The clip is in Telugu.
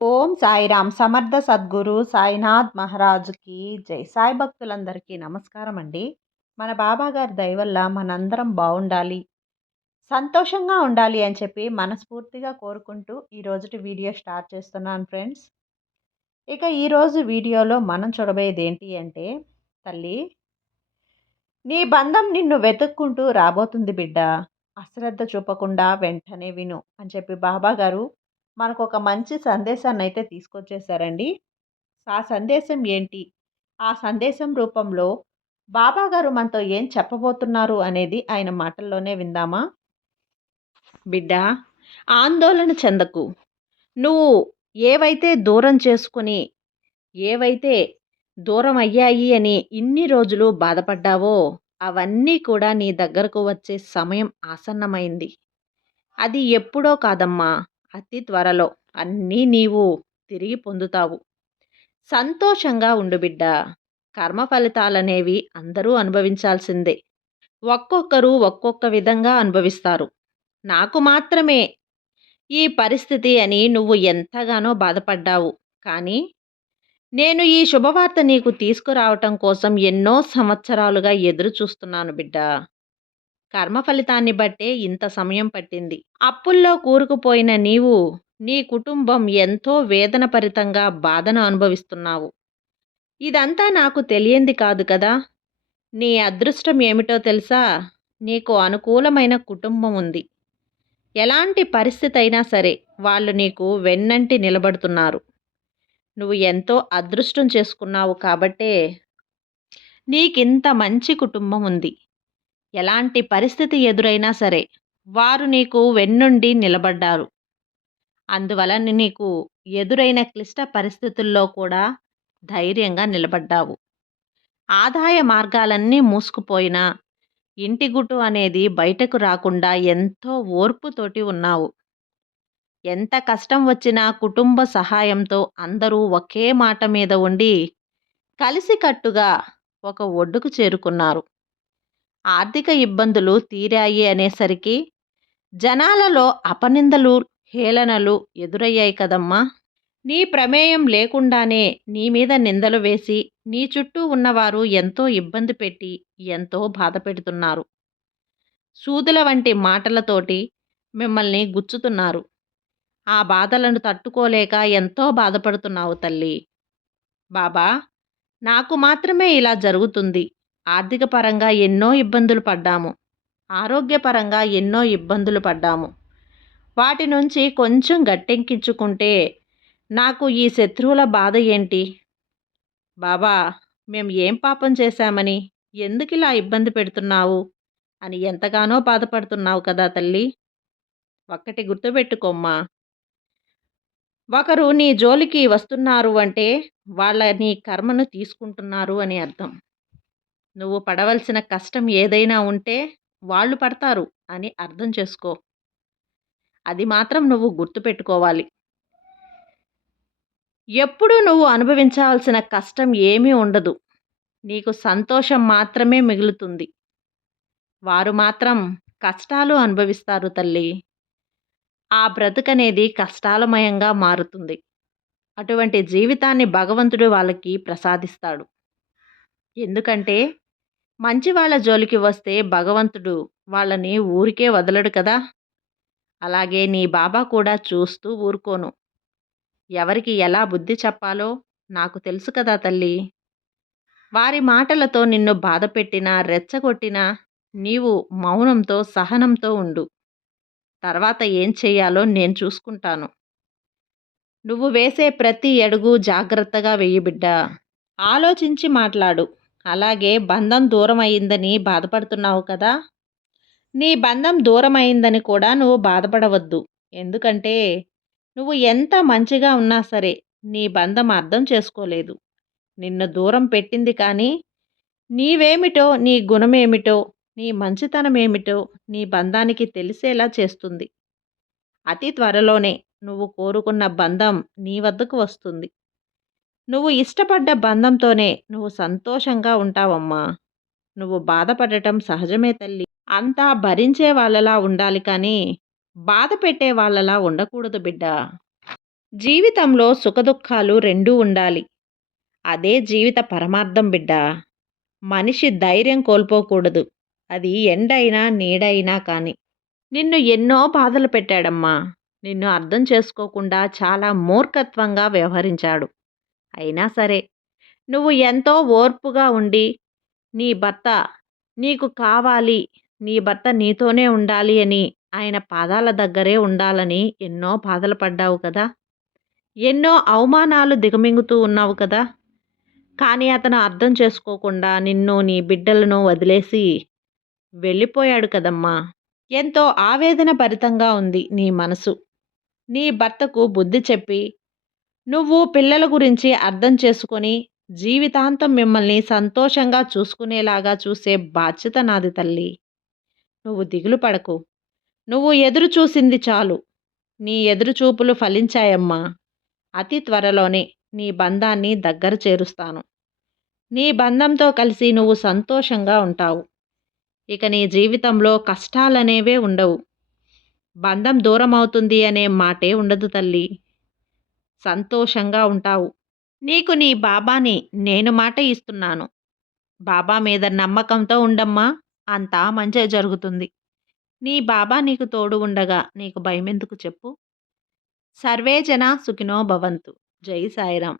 ఓం సాయిరామ్. సమర్థ సద్గురు సాయినాథ్ మహారాజుకి జై. సాయి భక్తులందరికీ నమస్కారం అండి మన బాబాగారి దయవల్ల మనందరం బాగుండాలి సంతోషంగా ఉండాలి అని చెప్పి మనస్ఫూర్తిగా కోరుకుంటూ ఈరోజుటి వీడియో స్టార్ట్ చేస్తున్నాను ఫ్రెండ్స్. ఇక ఈరోజు వీడియోలో మనం చూడబోయేది ఏంటి అంటే తల్లి నీ బంధం నిన్ను వెతుక్కుంటూ రాబోతుంది బిడ్డ. అశ్రద్ధ చూపకుండా వెంటనే విను అని చెప్పి బాబాగారు మనకు ఒక మంచి సందేశాన్ని అయితే తీసుకొచ్చేసారండి. ఆ సందేశం ఏంటి? ఆ సందేశం రూపంలో బాబా గారు మనతో ఏం చెప్పబోతున్నారు అనేది ఆయన మాటల్లోనే విందామా? బిడ్డ ఆందోళన చెందకు. నువ్వు ఏవైతే దూరం చేసుకుని ఏవైతే దూరం అయ్యాయి అని ఇన్ని రోజులు బాధపడ్డావో అవన్నీ కూడా నీ దగ్గరకు వచ్చే సమయం ఆసన్నమైంది. అది ఎప్పుడో కాదమ్మా. అతి త్వరలో అన్నీ నీవు తిరిగి పొందుతావు. సంతోషంగా ఉండు బిడ్డ. కర్మ ఫలితాలనేవి అందరూ అనుభవించాల్సిందే. ఒక్కొక్కరు ఒక్కొక్క విధంగా అనుభవిస్తారు. నాకు మాత్రమే ఈ పరిస్థితి అని నువ్వు ఎంతగానో బాధపడ్డావు. కానీ నేను ఈ శుభవార్త నీకు తీసుకురావటం కోసం ఎన్నో సంవత్సరాలుగా ఎదురు చూస్తున్నాను బిడ్డ. కర్మ ఫలితాన్ని బట్టే ఇంత సమయం పట్టింది. అప్పుల్లో కూరుకుపోయిన నీవు నీ కుటుంబం ఎంతో వేదనపరితంగా బాధను అనుభవిస్తున్నావు. ఇదంతా నాకు తెలియంది కాదు కదా? నీ అదృష్టం ఏమిటో తెలుసా? నీకు అనుకూలమైన కుటుంబం ఉంది. ఎలాంటి పరిస్థితి అయినా సరే వాళ్ళు నీకు వెన్నంటి నిలబడుతున్నారు. నువ్వు ఎంతో అదృష్టం చేసుకున్నావు కాబట్టే నీకింత మంచి కుటుంబం ఉంది. ఎలాంటి పరిస్థితి ఎదురైనా సరే వారు నీకు వెన్నుండి నిలబడ్డారు. అందువలన నీకు ఎదురైన క్లిష్ట పరిస్థితుల్లో కూడా ధైర్యంగా నిలబడ్డావు. ఆదాయ మార్గాలన్నీ మూసుకుపోయినా ఇంటి గుట్టు అనేది బయటకు రాకుండా ఎంతో ఓర్పుతోటి ఉన్నావు. ఎంత కష్టం వచ్చినా కుటుంబ సహాయంతో అందరూ ఒకే మాట మీద ఉండి కలిసికట్టుగా ఒక ఒడ్డుకు చేరుకున్నారు. ఆర్థిక ఇబ్బందులు తీరాయి అనేసరికి జనాలలో అపనిందలు హేళనలు ఎదురయ్యాయి కదమ్మా. నీ ప్రమేయం లేకుండానే నీ మీద నిందలు వేసి నీ చుట్టూ ఉన్నవారు ఎంతో ఇబ్బంది పెట్టి ఎంతో బాధ పెడుతున్నారు. సూదుల వంటి మాటలతోటి మిమ్మల్ని గుచ్చుతున్నారు. ఆ బాధలను తట్టుకోలేక ఎంతో బాధపడుతున్నావు తల్లి. బాబా నాకు మాత్రమే ఇలా జరుగుతుంది. ఆర్థిక పరంగా ఎన్నో ఇబ్బందులు పడ్డాము. ఆరోగ్యపరంగా ఎన్నో ఇబ్బందులు పడ్డాము. వాటి నుంచి కొంచెం గట్టెంకించుకుంటే నాకు ఈ శత్రువుల బాధ ఏంటి? బాబా మేము ఏం పాపం చేశామని ఎందుకు ఇలా ఇబ్బంది పెడుతున్నావు? అని ఎంతగానో బాధపడుతున్నావు కదా తల్లి. ఒక్కటి గుర్తుపెట్టుకోమ్మా. ఒకరు నీ జోలికి వస్తున్నారు అంటే వాళ్ళ నీ కర్మను తీసుకుంటున్నారు అని అర్థం. నువ్వు పడవలసిన కష్టం ఏదైనా ఉంటే వాళ్ళు పడతారు అని అర్థం చేసుకో. అది మాత్రం నువ్వు గుర్తుపెట్టుకోవాలి ఎప్పుడు నువ్వు అనుభవించాల్సిన కష్టం ఏమీ ఉండదు. నీకు సంతోషం మాత్రమే మిగులుతుంది. వారు మాత్రం కష్టాలు అనుభవిస్తారు తల్లి. ఆ బ్రతుకనేది కష్టాలమయంగా మారుతుంది. అటువంటి జీవితాన్ని భగవంతుడు వాళ్ళకి ప్రసాదిస్తాడు. ఎందుకంటే మంచి వాళ్ళ జోలికి వస్తే భగవంతుడు వాళ్ళని ఊరికే వదలడు కదా. అలాగే నీ బాబా కూడా చూస్తూ ఊరుకోను. ఎవరికి ఎలా బుద్ధి చెప్పాలో నాకు తెలుసు కదా తల్లి. వారి మాటలతో నిన్ను బాధ పెట్టినా రెచ్చగొట్టినా నీవు మౌనంతో సహనంతో ఉండు. తర్వాత ఏం చేయాలో నేను చూసుకుంటాను. నువ్వు వేసే ప్రతి అడుగు జాగ్రత్తగా వెయ్యి బిడ్డ. ఆలోచించి మాట్లాడు. అలాగే బంధం దూరం అయిందని బాధపడుతున్నావు కదా? నీ బంధం దూరం అయిందని కూడా నువ్వు బాధపడవద్దు. ఎందుకంటే నువ్వు ఎంత మంచిగా ఉన్నా సరే నీ బంధం అర్థం చేసుకోలేదు. నిన్ను దూరం పెట్టింది కానీ నీవేమిటో నీ గుణమేమిటో నీ మంచితనం ఏమిటో నీ బంధానికి తెలిసేలా చేస్తుంది. అతి త్వరలోనే నువ్వు కోరుకున్న బంధం నీ వద్దకు వస్తుంది. నువ్వు ఇష్టపడ్డ బంధంతోనే నువ్వు సంతోషంగా ఉంటావమ్మా. నువ్వు బాధపడటం సహజమే తల్లి. అంతా భరించే వాళ్ళలా ఉండాలి కానీ బాధ పెట్టే వాళ్ళలా ఉండకూడదు బిడ్డ. జీవితంలో సుఖదుఖాలు రెండూ ఉండాలి. అదే జీవిత పరమార్థం బిడ్డ. మనిషి ధైర్యం కోల్పోకూడదు. అది ఎండైనా నీడైనా కానీ. నిన్ను ఎన్నో బాధలు పెట్టాడమ్మా. నిన్ను అర్థం చేసుకోకుండా చాలా మూర్ఖత్వంగా వ్యవహరించాడు. అయినా సరే నువ్వు ఎంతో ఓర్పుగా ఉండి నీ భర్త నీకు కావాలి నీ భర్త నీతోనే ఉండాలి అని ఆయన పాదాల దగ్గరే ఉండాలని ఎన్నో బాధలు పడ్డావు కదా. ఎన్నో అవమానాలు దిగమింగుతూ ఉన్నావు కదా. కానీ అతను అర్థం చేసుకోకుండా నిన్ను నీ బిడ్డలను వదిలేసి వెళ్ళిపోయాడు కదమ్మా. ఎంతో ఆవేదన భరితంగా ఉంది నీ మనసు. నీ భర్తకు బుద్ధి చెప్పి నువ్వు పిల్లల గురించి అర్థం చేసుకొని జీవితాంతం మిమ్మల్ని సంతోషంగా చూసుకునేలాగా చూసే బాధ్యత నాది తల్లి. నువ్వు దిగులు పడకు. నువ్వు ఎదురు చూసింది చాలు. నీ ఎదురు చూపులు ఫలించాయమ్మా. అతి త్వరలోనే నీ బంధాన్ని దగ్గర చేరుస్తాను. నీ బంధంతో కలిసి నువ్వు సంతోషంగా ఉంటావు. ఇక నీ జీవితంలో కష్టాలనేవే ఉండవు. బంధం దూరం అవుతుంది అనే మాటే ఉండదు తల్లి. సంతోషంగా ఉంటావు. నీకు నీ బాబాని నేను మాట ఇస్తున్నాను. బాబా మీద నమ్మకంతో ఉండమ్మా అంతా మంచి జరుగుతుంది. నీ బాబా నీకు తోడు ఉండగా నీకు భయమెందుకు చెప్పు? సర్వే జన సుఖినో భవంతు. జై సాయిరాం